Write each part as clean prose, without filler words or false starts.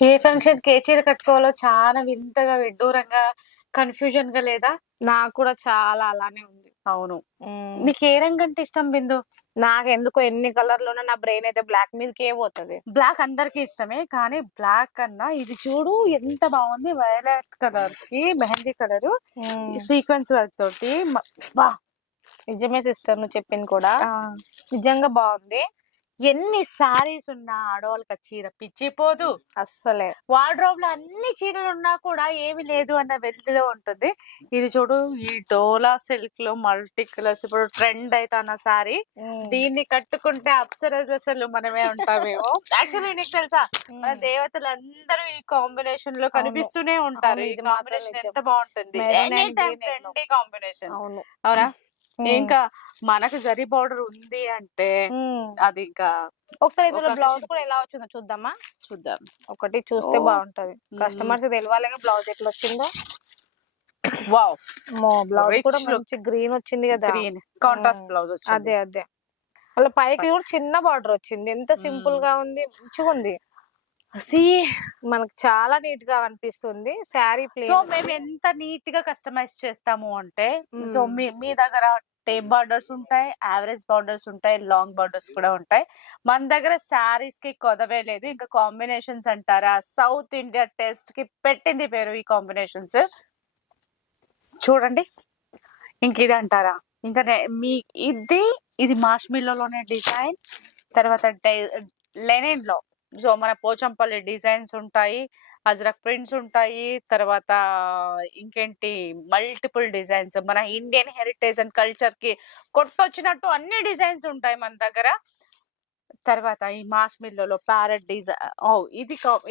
ఏ ఫంక్షన్‌కి ఏ చీర కట్టుకోవాలో చాలా వింతగా, విడ్డూరంగా, కన్‌ఫ్యూజన్‌గా లేదా? నాకు కూడా చాలా అలానే ఉంది. అవును. హ్మ్. నీకే రంగంటే ఇష్టం బిందు? నాకెందుకో ఎన్ని కలర్‌లున్నా నా బ్రెయిన్ అయితే బ్లాక్ మీదకే పోతది. బ్లాక్ అందరికీ ఇష్టమే. కానీ బ్లాక్ కన్నా ఇది చూడు ఎంత బావుంది. వైలెట్ కలర్‌కి మెహందీ కలరు హ్మ్. సీక్వెన్స్ వర్క్ తోటి అబ్బా! నిజమే సిస్టర్ నువ్వు చెప్పింది కూడా. ఆ! నిజంగా బావుంది. ఎన్ని శారీస్ ఉన్నా ఆడవాళ్ళకి ఆ చీర పిచ్చిపోదు. అస్సలే. వార్డ్‌రోబ్‌లో అన్ని చీరలున్నా కూడా ఏమి లేదు అన్న వెలితిలో ఉంటుంది. ఇది చూడు ఈ డోలా సిల్క్‌లో మల్టీ కలర్స్ ఇప్పుడు ట్రెండ్ అయితాన్న శారీ. హ్మ్. దీన్ని కట్టుకుంటే అప్సరసలు మనమే ఉంటామేమో. యాక్చువల్లీ నీకు తెలుసా? మన హ్మ్. దేవతలందరూ ఈ కాంబినేషన్‌లో అవును. కనిపిస్తూనే అవును. ఉంటారు. ఈ ఇది మాత్రం కాంబినేషన్ నిజం. ఎంత బావుంటుంది. Maroon any and time green yellow. Trendy combination. అవును. అవునా? హ్మ్. ఇంకా మనకు జరీ బోర్డర్ ఉంది అంటే హ్మ్. అది ఇంకా ఒకసారి ఒక ఇందులో బ్లౌజ్ అకేషన్ కూడా ఎలా వచ్చిందో చూద్దామా? చూద్దాం. ఒకటి చూస్తే ఓహ్! బావుంటది. హ్మ్. కస్టమర్స్‌కి తెలవాలిగా బ్లౌజ్ ఎట్లొచ్చిందో. వావ్! అమ్మో! బ్లౌజ్ కూడా రిచ్ మంచి లుక్. గ్రీన్ వచ్చింది గదా! గ్రీన్ హ్మ్. కాంట్రాస్ట్ బ్లౌజ్ వచ్చింది. అదే. అదే. వాళ్ళ పైకి పట్ కూడా చిన్న బార్డర్ వచ్చింది. ఎంత హ్మ్. సింపుల్‌గా ఉంది. మంచిగుంది. సీ మనకు చాలా నీట్‌గా అనిపిస్తుంది. శారీ సో, ప్లెయిన్ వచ్చి మేమెంత నీట్‌గా కస్టమైజ్ చేస్తాము అంటే, సో, హ్మ్. మీ మీ దగ్గర టేప్ బార్డర్స్ ఉంటాయి, యావరేజ్ బార్డర్స్ ఉంటాయి, లాంగ్ బార్డర్స్ కూడా ఉంటాయి. మన దగ్గర శారీస్‌కి కొదవే లేదు. ఇంకా కాంబినేషన్స్ అంటారా, సౌత్ ఇండియా టేస్ట్‌కి పెట్టింది పేరు ఈ కాంబినేషన్స్. చూడండి. ఇంకిదంటారా? ఇంకా మీ ఇది, ఇది మార్ష్‌మెల్లోలోనే డిజైన్. తర్వాత లెనిన్‌లో మన పోచంపల్లి డిజైన్స్ ఉంటాయి. అజ్రక్ ప్రింట్స్ ఉంటాయి. తర్వాత ఇంకేంటి మల్టిపుల్ డిజైన్స్. మన ఇండియన్ హెరిటేజ్ అండ్ కల్చర్‌కి కొట్టొచ్చినట్టు అన్ని డిజైన్స్ ఉంటాయి మన దగ్గర. తర్వాత ఈ మార్ష్‌మెల్లోలో ప్యారట్ ఓహ్!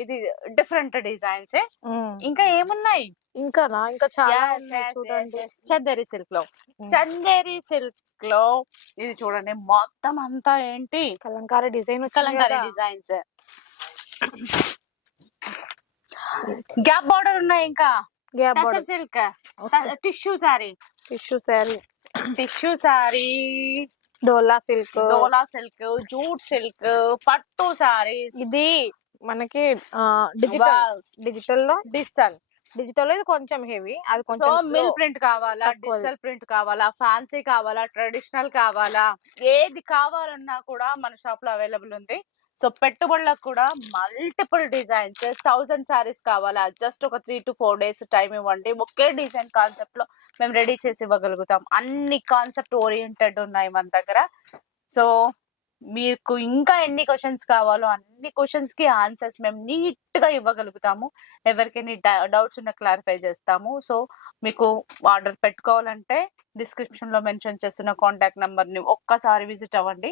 ఇది డిఫరెంట్ డిజైన్సే. హ్మ్. ఇంకా ఏమున్నాయి? ఇంకానా? ఇంకా చాలా యెస్. ఉన్నాయి యెస్. యెస్. చూడండి. యెస్. చందేరి సిల్క్‌లో. హ్మ్. చందేరి సిల్క్‌లో ఇది చూడండి మొత్తం అంతా ఏంటి కలంకారీ డిజైన్ వచ్చింది కలంకారీ గదా! డిజైన్స్. గ్యాప్ బార్డర్ ఉన్నాయి ఇంకా. Gap tussar border. Silk. Okay. Tissue sari. Tissue sari, tissue sari, dola silk. Dola silk, jute silk, pattu saris. ఇది మనకి డిజిటల్. వావ్! డిజిటల్‌లో డిజిటల్. డిజిటల్‌లో ఇది కొంచెం హెవీ. అది సో, కొంచెం లో మిల్ ప్రింట్ కావాలా? తక్కువది. డిజిటల్ ప్రింట్ కావాలా? ఫ్యాన్సీ కావాలా? ట్రెడిషనల్ కావాలా? ఏది కావాలన్నా కూడా మన షాప్‌లో అవైలబుల్ ఉంది. సో, పెట్టుబడులకు కూడా మల్టిపుల్ డిజైన్స్ 1000 సారీస్ కావాలా? జస్ట్ ఒక 3-4 డేస్ టైమ్ ఇవ్వండి. ఒకే డిజైన్ కాన్సెప్ట్‌లో మేము రెడీ చేసి ఇవ్వగలుగుతాం. అన్ని కాన్సెప్ట్ ఓరియెంటెడ్ ఉన్నాయి మన దగ్గర. సో, మీకు ఇంకా ఎన్ని క్వెషన్స్ కావాలో అన్ని క్వెషన్స్‌కి ఆన్సర్స్ మేము నీట్‌గా ఇవ్వగలుగుతాము. ఎవరికైనా డౌట్స్ ఉన్నా క్లారిఫై చేస్తాము. సో, మీకు ఆర్డర్ పెట్టుకోవాలంటే డిస్క్రిప్షన్‌లో మెన్షన్ చేస్తున్న కాంటాక్ట్ నంబర్‌ని ఒక్కసారి విజిట్ అవ్వండి.